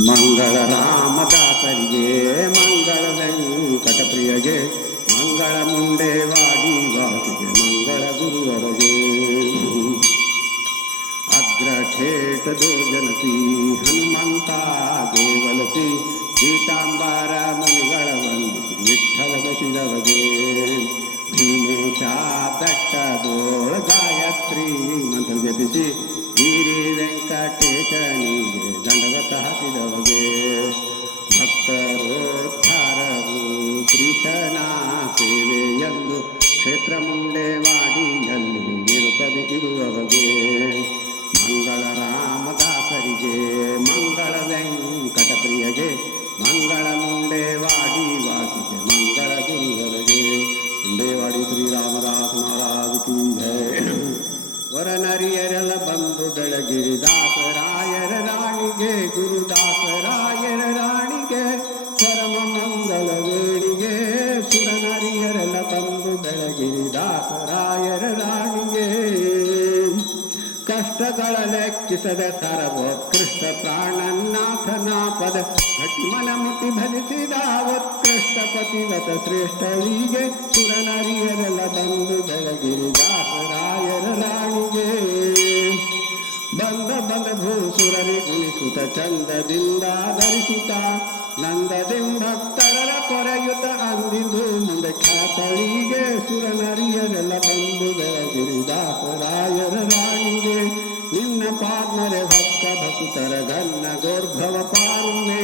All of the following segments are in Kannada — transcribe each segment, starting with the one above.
ಮಂಗಳ ರಾಮದಾಸರಿಗೆ ಮಂಗಳ ವೆಂಕಟಪ್ರಿಯಗೆ ಮಂಗಳ ಮುಂಡೇವಾಡಿ ವಾಸಿಗೆ ಮಂಗಳ ಗುರುವರಗೆ ಅಗ್ರಠೇಟ ದೋಜನಸಿ ಹನುಮಂತ ದೇವಲಸಿ ಪೀತಾಂಬರ ಮುನಿಗಳ ವಂದಿಸಿ ವಿಠಲ ಬಸಿದವಗೆ ಭೀಮೇಶ ದಟ್ಟದೋಳ ಗಾಯತ್ರಿ ಮಂತ್ರ ಜಪಿಸಿ ಗಿರಿ ವೆಂಕಟೇಶನಿಗೆ ದಂಡವತ ಹಾಕಿದವಗೆ ಭಕ್ತರೋದ್ಧಾರರು ಕೃಷ್ಣನ ಸೇವೆಯೆಂದು ಕ್ಷೇತ್ರ ಮುಂಡೇವಾಡಿಯಲ್ಲಿ ನಿರುಪದಿ ಇರುವವಗೆ ಮಂಗಳ ರಾಮದಾಸರಿಗೆ ಮಂಗಳ ವೆಂಕಟಪ್ರಿಯಗೆ ಮಂಗಳ ಮುಂಡೇವಾಡಿ ವಾಸಿಗೆ ಮಂಗಳ ಗುರುವರಗೆ ಮುಂಡೇವಾಡಿ ಶ್ರೀರಾಮದಾಸ ಮಹಾರಾಜ ಕಿ ಜಯ. ವರನರಿಯರೆಲ್ಲ ಬಂದು ಬೆಳಗಿರಿದಾಸರಾಯರ ರಾಣಿಗೆ ಗುರುದಾಸರಾಯರ ರಾಣಿಗೆ ಪರಮ ಮಂಗಳ ವೇಣಿಗೆ ಸುರನರಿಯರೆಲ್ಲ ಬಂದು ಬೆಳಗಿರಿದಾಸರಾಯರ ರಾಣಿಗೆ ಕಷ್ಟಗಳ ಲೆಕ್ಕಿಸದ ಸರ್ವೋತ್ಕೃಷ್ಟ ಪ್ರಾಣನಾಥನ ಪದ ಗಟ್ಟಿ ಮನ ಮುಟ್ಟಿ ಭಜಿಸಿದ ಉತ್ಕೃಷ್ಟ ಪತಿವತ ಶ್ರೇಷ್ಠಳಿಗೆ ಸುರನರಿಯರೆಲ್ಲ ಬಂದು ಬೆಳಗಿರಿದಾಸರಾಯರ ರಾಣಿಗೆ ಬಂದ ಭೂಸುರರಿ ಗುಣಿಸುತ್ತ ಚಂದದಿಂದ ಧರಿಸುತ್ತ ನಂದದಿಂಭಕ್ತರ ಕೊರೆಯುತ್ತ ಅಂದಿಂದು ಮುಂದೆ ಖ್ಯಾತಳಿಗೆ ಸುರನರಿಯರೆಲ್ಲ ಬಂದು ಬೆಳಗಿರಿದಾಸರಾಯರ ರಾಣಿಗೆ ನಿನ್ನ ಪಾದ್ಮರೆ ಭಕ್ತ ಭಕ್ತರ ಘನ್ನ ಗೋರ್ಭವ ಪಾರುಮೆ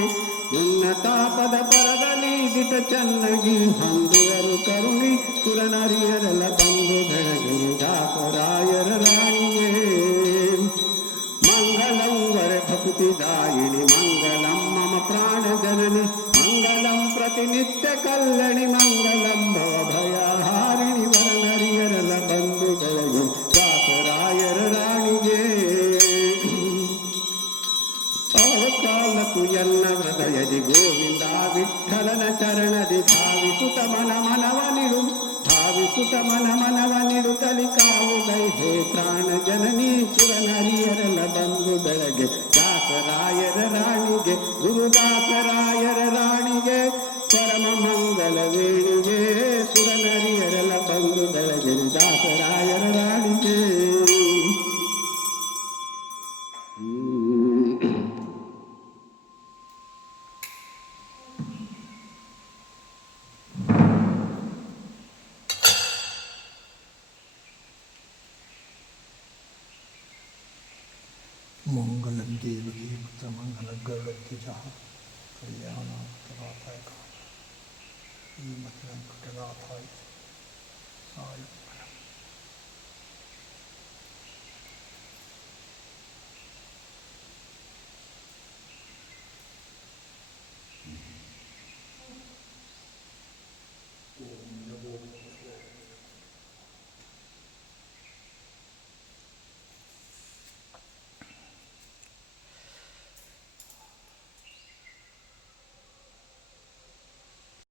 ನಿನ್ನ ತಾಪದ ಪರದಲ್ಲಿ ದಿಟ ಚೆನ್ನಾಗಿ ಹೊಂದುವರು ಕರುಣಿ ಸುರನರಿಯರೆಲ್ಲ ಬಂದು ಬೆಳಗಿರಿದಾಸರಾಯರ ರಾಣಿಗೆ ಮಂಗಲಂ ವರ ಭಕ್ತಿದಾಯಿನಿ ಮಂಗಲಂ ಮಮ ಪ್ರಾಣ ಜನನಿ ಮಂಗಲಂ ಪ್ರತಿನಿತ್ಯ ಕಲ್ಯಾಣಿ ಮಂಗಲಂ ಭವ ಭಯಹಾರಿಣಿ ವರನರಿಯರೆಲ್ಲ ಬಂದು ಬೆಳಗಿ ದಾಸರಾಯರ ರಾಣಿಗೆ ಕಾಲಕ್ಕೂ ಎಲ್ಲ ಹೃದಯದಿ ಗೋವಿಂದ ವಿಠಲನ ಚರಣದಿ ಭಾವಿಸುತ್ತ ಮನವನಿಡು ಭಾವಿಸುತ್ತ ಮನವನಿಡು ತಲಿ ಕಾವುಗೈ ಹೇ ಪ್ರಾಣ ಜನನಿ ಸುರನರಿಯರೆಲ್ಲ ಬಂದು ಬೆಳಗ್ಗೆ ದಾಸರಾಯರ ರಾಣಿಗೆ ಗುರುದಾಸರಾಯರ ರಾಣಿಗೆ ಪರಮ ಮಂಗಲ ವೇಣಿಗೆ ಸುರನರಿಯರೆಲ್ಲ ಬಂದು ಬೆಳಗ್ಗೆ ದಾಸರಾಯರ ರಾಣಿಗೆ. मंगलम देवकी पुत्र मंगल गरुड़ध्वज कल्याणाय श्रीमद् वेंकटनाथाय साय